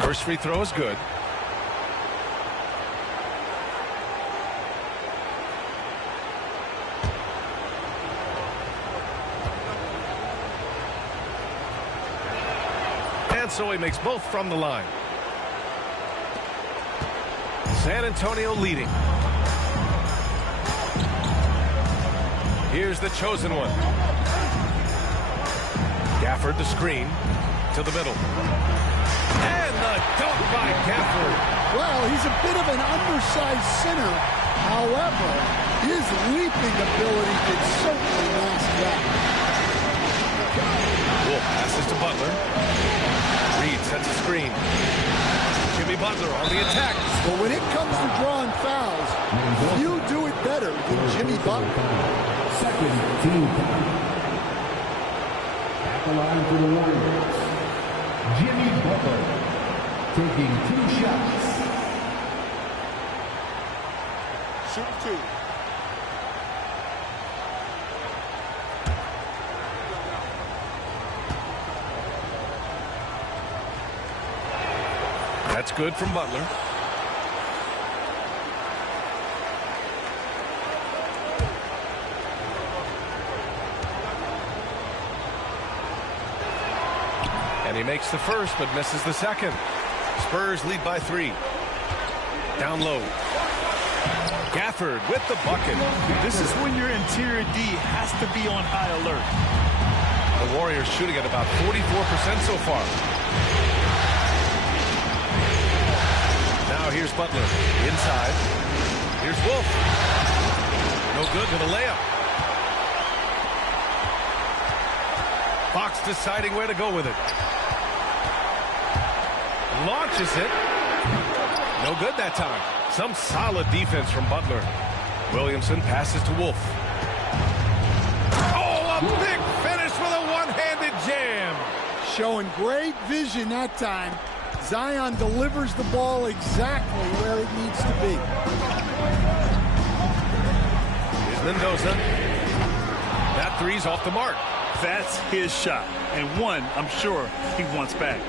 First free throw is good. And so he makes both from the line. San Antonio leading. Here's the chosen one. Gafford the screen to the middle. And the dunk by Gafford. Well, he's a bit of an undersized center. However, his leaping ability can certainly mask that. Wolf passes to Butler. Reed sets a screen. Jimmy Butler on the attack. But when it comes to drawing fouls, you do it better than Jimmy Butler. Second team foul. At the line for the Warriors, Jimmy Butler taking 2 shots. Shoot 2. That's good from Butler. And he makes the first but misses the second. Spurs lead by 3. Down low. Gafford with the bucket. This is when your interior D has to be on high alert. The Warriors shooting at about 44% so far. Now here's Butler inside. Here's Wolf. No good with a layup. Fox deciding where to go with it. Launches it. No good that time. Some solid defense from Butler. Williamson passes to Wolf. Oh, a big finish with a one-handed jam. Showing great vision that time. Zion delivers the ball exactly where it needs to be. Here's Mendoza. That three's off the mark. That's his shot, and one I'm sure he wants back.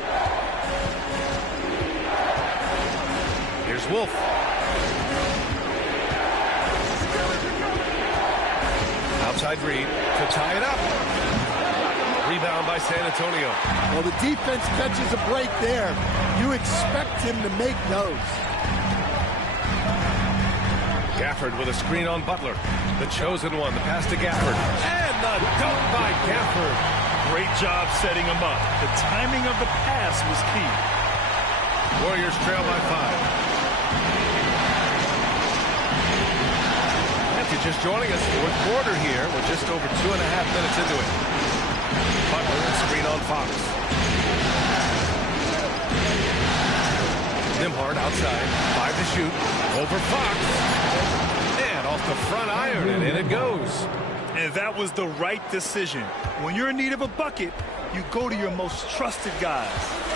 Here's Wolf. Outside Reed to tie it up. Rebound by San Antonio. Well, the defense catches a break there. You expect him to make those. Gafford with a screen on Butler. The chosen one, the pass to Gafford. And the dunk by Gafford. Great job setting him up. The timing of the pass was key. Warriors trail by 5. If you're just joining us, fourth quarter here. We're just over 2.5 minutes into it. Butler, screen on Fox. Nembhard outside, 5 to shoot. Over Fox. And off the front iron, and in it goes. And that was the right decision. When you're in need of a bucket, you go to your most trusted guys.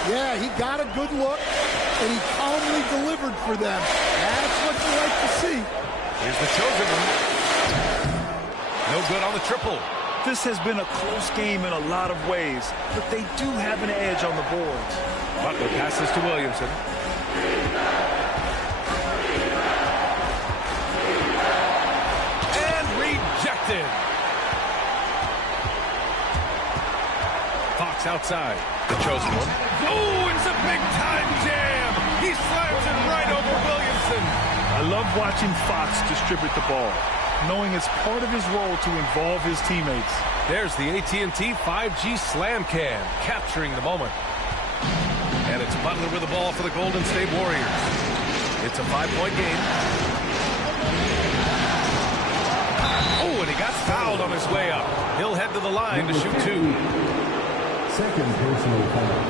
Yeah, he got a good look, and he calmly delivered for them. That's what you like to see. Here's the chosen one. No good on the triple. This has been a close game in a lot of ways, but they do have an edge on the boards. Butler passes to Williamson. And rejected. Fox outside. The chosen one. Oh, it's a big-time jam. He slams it right over Williamson. I love watching Fox distribute the ball, knowing it's part of his role to involve his teammates. There's the AT&T 5G Slam Cam, capturing the moment. And it's Butler with the ball for the Golden State Warriors. It's a 5-point game. Oh, and he got fouled on his way up. He'll head to the line to shoot 2. Second personal foul.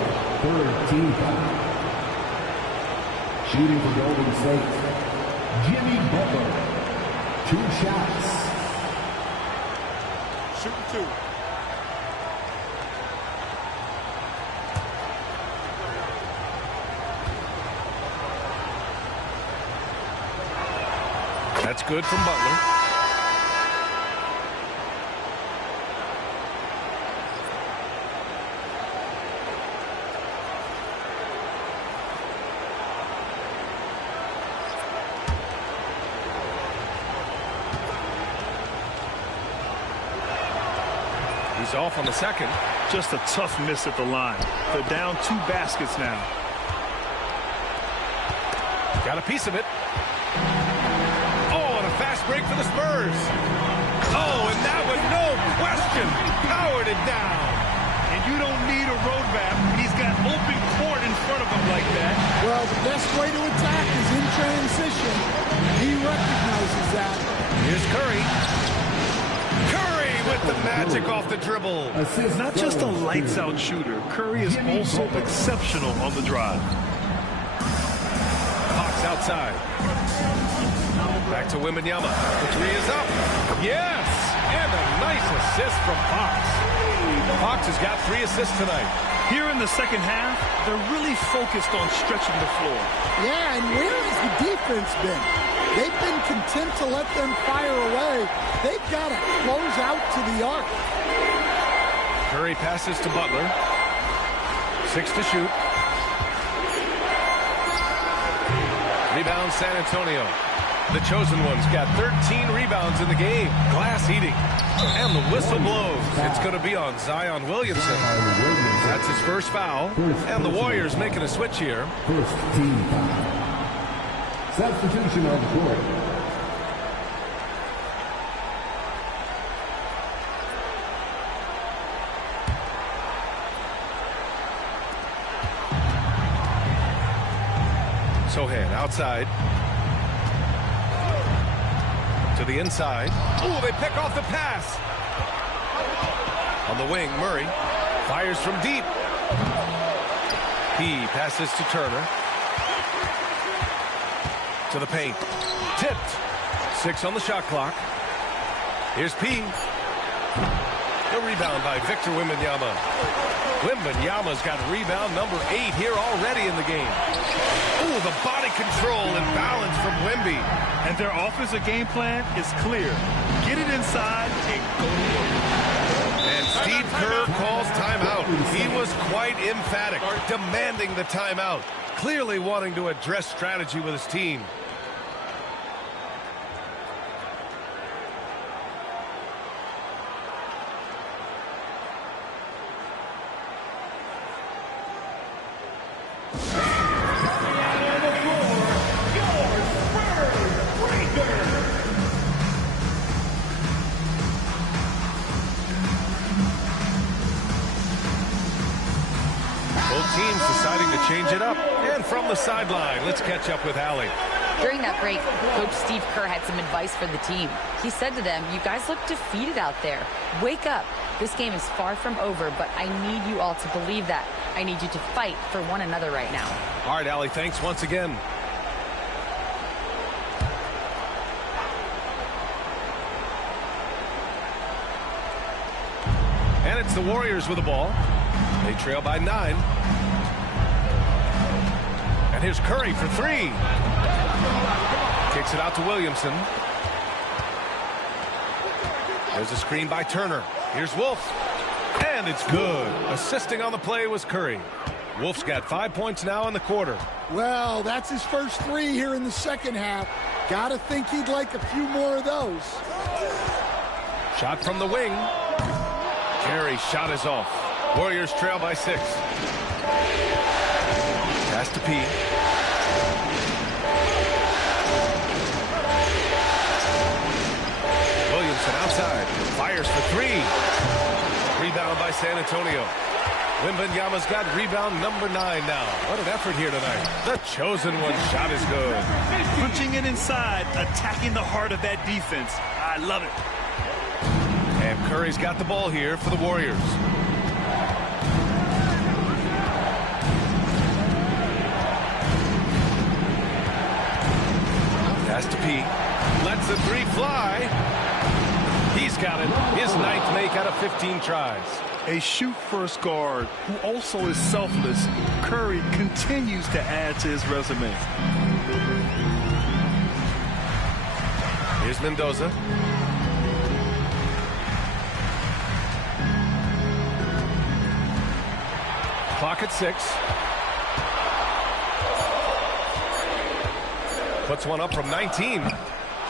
Third team foul. Shooting for Golden State, Jimmy Butler. 2 shots. Shooting 2. That's good from Butler. He's off on the second. Just a tough miss at the line. They're down 2 baskets now. Got a piece of it. Oh, and a fast break for the Spurs. Oh, and that was no question. Powered it down. And you don't need a roadmap. He's got open court in front of him like that. Well, the best way to attack is in transition. He recognizes that. Here's Curry. Curry with the magic off the dribble. He's not just a lights-out shooter. Curry is also exceptional on the drive. Fox outside. Back to Wembanyama. The 3 is up. Yes! And a nice assist from Fox. Fox has got 3 assists tonight. Here in the second half, they're really focused on stretching the floor. Yeah, and where has the defense been? They've been content to let them fire away. They've got to close out to the arc. Curry passes to Butler. 6 to shoot. Rebound San Antonio. The chosen one's got 13 rebounds in the game. Glass eating. And the whistle blows. It's going to be on Zion Williamson. That's his first foul. And the Warriors making a switch here. First team foul. Substitution on the court. Sohan outside. To To the inside. Ooh, they pick off the pass. On the wing, Murray fires from deep. He passes to Turner. To the paint. Tipped. 6 on the shot clock. Here's P. The rebound by Victor Wembanyama. Wembanyama's got rebound number 8 here already in the game. Ooh, the body control and balance from Wemby. And their offensive game plan is clear. Get it inside and go to work. And Steve Kerr calls timeout. He was quite emphatic, demanding the timeout, clearly wanting to address strategy with his team. Teams deciding to change it up. And from the sideline, let's catch up with Allie. During that break, Coach Steve Kerr had some advice for the team. He said to them, you guys look defeated out there. Wake up. This game is far from over, but I need you all to believe that. I need you to fight for one another right now. All right, Allie, thanks once again. And it's the Warriors with the ball. They trail by 9. And here's Curry for 3. Kicks it out to Williamson. There's a screen by Turner. Here's Wolf. And it's good. Assisting on the play was Curry. Wolf's got 5 points now in the quarter. Well, that's his first 3 here in the second half. Gotta think he'd like a few more of those. Shot from the wing. Carey's shot is off. Warriors trail by 6. Pass to P. Williamson outside. Fires for 3. Rebound by San Antonio. Wembanyama's got rebound number 9 now. What an effort here tonight. The chosen one shot is good. Punching it inside, attacking the heart of that defense. I love it. And Curry's got the ball here for the Warriors. Pass to P. Lets the 3 fly. He's got it. His 9th make out of 15 tries. A shoot-first guard who also is selfless, Curry continues to add to his resume. Here's Mendoza. Clock at 6. Puts one up from 19.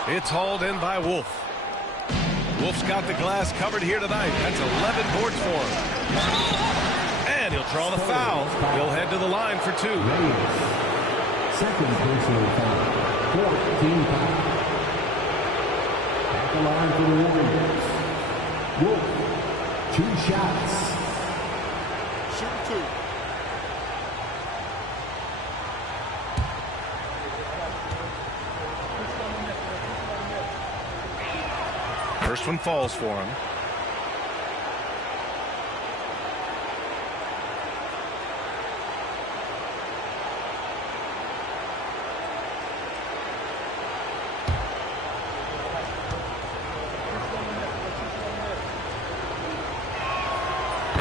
It's hauled in by Wolf. Wolf's got the glass covered here tonight. That's 11 boards for him. And he'll draw the foul. He'll head to the line for 2. Second personal foul. 14 foul. At the line for the Warriors. Wolf, 2 shots. Shoot 2. First one falls for him.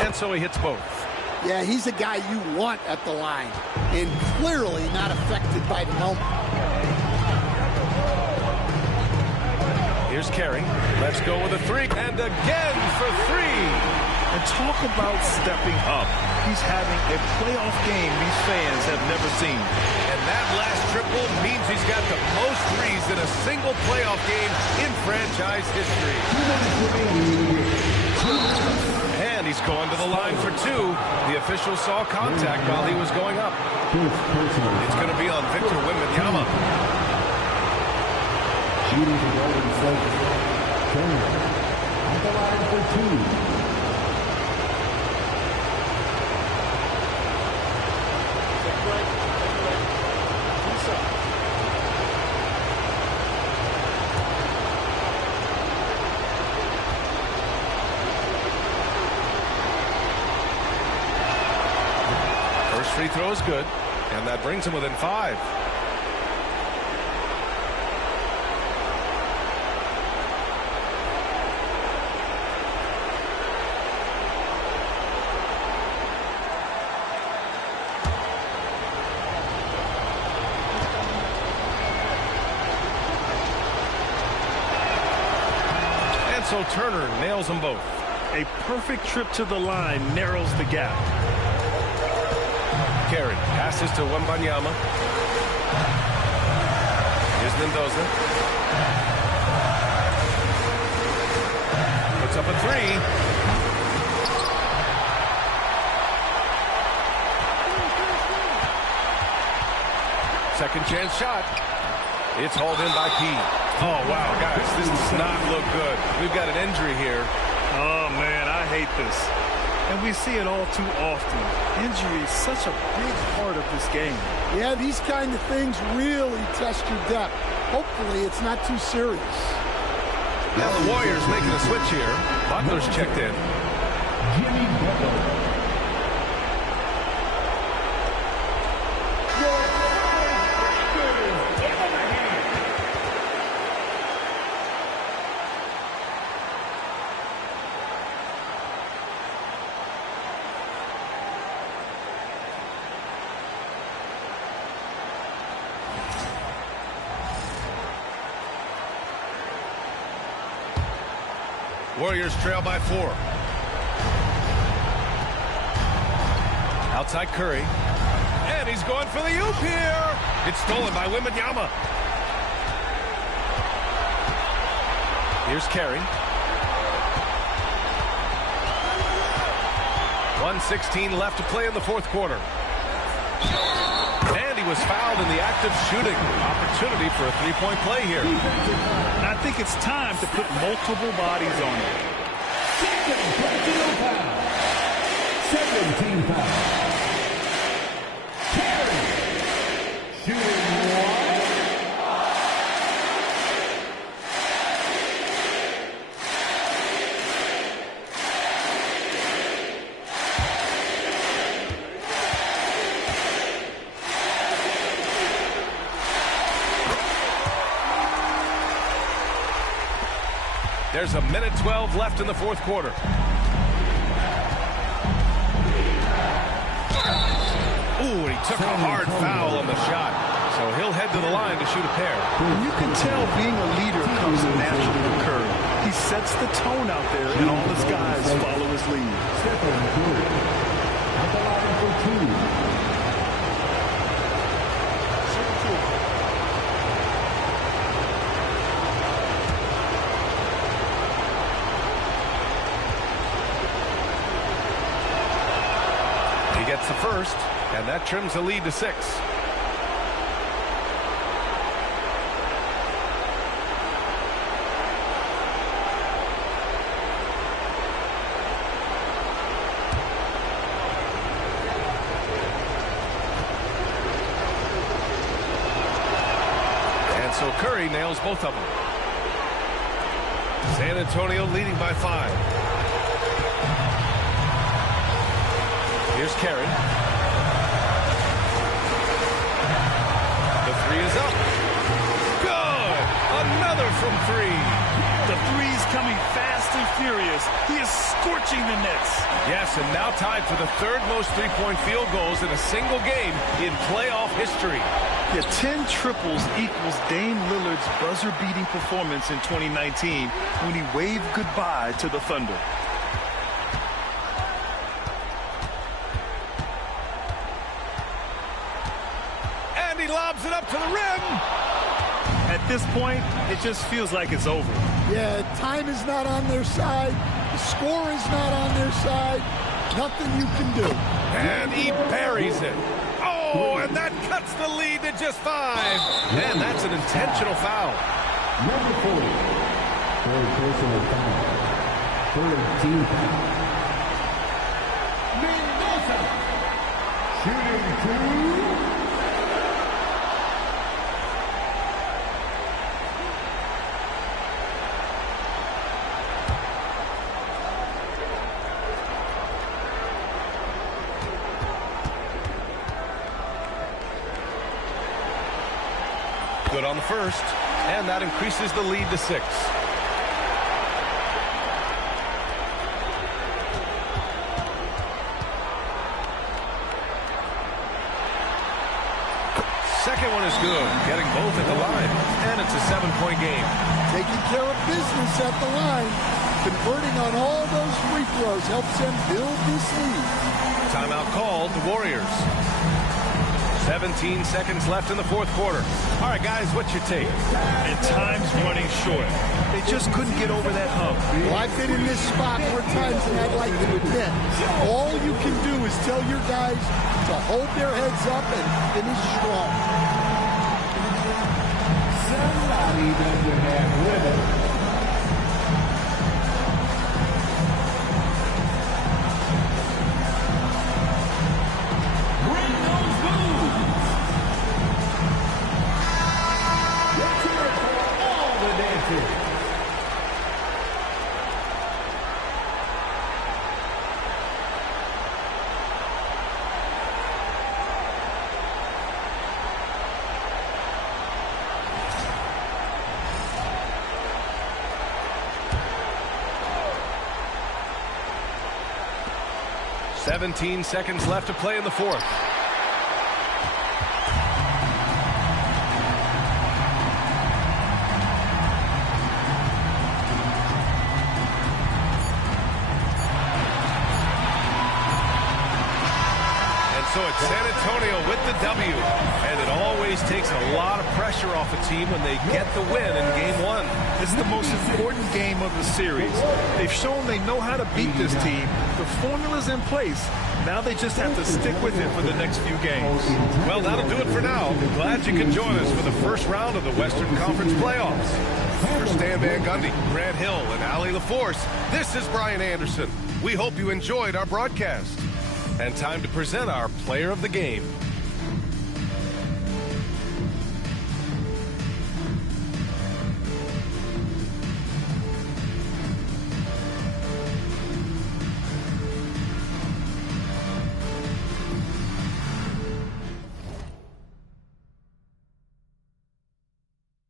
And so he hits both. Yeah, he's a guy you want at the line, and clearly not affected by the moment. Here's Carey. Let's go with a 3. And again for 3. And talk about stepping up. He's having a playoff game these fans have never seen. And that last triple means he's got the most threes in a single playoff game in franchise history. And he's going to the line for 2. The official saw contact while he was going up. It's going to be on Victor Wembanyama. Shooting the Golden State. Turner at the line for 2. free throw is good, and that brings him within 5. And so Turner nails them both. A perfect trip to the line narrows the gap. Carey passes to Wembanyama. Here's Mendoza. Puts up a 3. Second chance shot. It's hauled in by P. Oh, wow, guys, this does not look good. We've got an injury here. Oh, man, I hate this. And we see it all too often. Injury is such a big part of this game. Yeah, these kind of things really test your depth. Hopefully it's not too serious. Now the Warriors making a switch here. Butler's checked in. Jimmy Butler. Warriors trail by 4. Outside Curry. And he's going for the oop here. It's stolen by Wembanyama. Here's Carey. 1:16 left to play in the fourth quarter. And he was fouled in the act of shooting. Opportunity for a three-point play here. And I think it's time to put multiple bodies on it. Second personal foul. 17 fouls. Carey. Shooting 1. There's a minute 12 left in the fourth quarter. Ooh, and he took a hard foul on the shot. So he'll head to the line to shoot a pair. And you can tell being a leader comes naturally with Curry. He sets the tone out there, and all his guys follow his lead. Stephen Curry. At the line for 2. Gets the first, and that trims the lead to 6. And so Curry nails both of them. San Antonio leading by 5. Here's Carey. The 3 is up. Good. Another from 3. The three's coming fast and furious. He is scorching the Nets. Yes, and now tied for the third most three-point field goals in a single game in playoff history. Yeah, 10 triples equals Dame Lillard's buzzer-beating performance in 2019 when he waved goodbye to the Thunder. He lobs it up to the rim. At this point, it just feels like it's over. Yeah, time is not on their side. The score is not on their side. Nothing you can do. And he buries it. Oh, and that cuts the lead to just 5. And that's an intentional foul. Number 40. Third personal foul. Third team foul. Mendoza. Shooting 2. Good on the first, and that increases the lead to 6. Second one is good, getting both at the line, and it's a 7-point game. Taking care of business at the line, converting on all those free throws helps them build this lead. Timeout called, the Warriors. 17 seconds left in the fourth quarter. All right, guys, what's your take? And time's running short. They just couldn't get over that hump. Well, I've been in this spot more times than I'd like to admit. All you can do is tell your guys to hold their heads up and finish strong. Somebody doesn't have rhythm. Seventeen seconds left to play in the fourth. So it's San Antonio with the W. And it always takes a lot of pressure off a team when they get the win in game 1. This is the most important game of the series. They've shown they know how to beat this team. The formula's in place. Now they just have to stick with it for the next few games. Well, that'll do it for now. Glad you can join us for the first round of the Western Conference playoffs. For Stan Van Gundy, Grant Hill, and Allie LaForce, this is Brian Anderson. We hope you enjoyed our broadcast. And time to present our player of the game.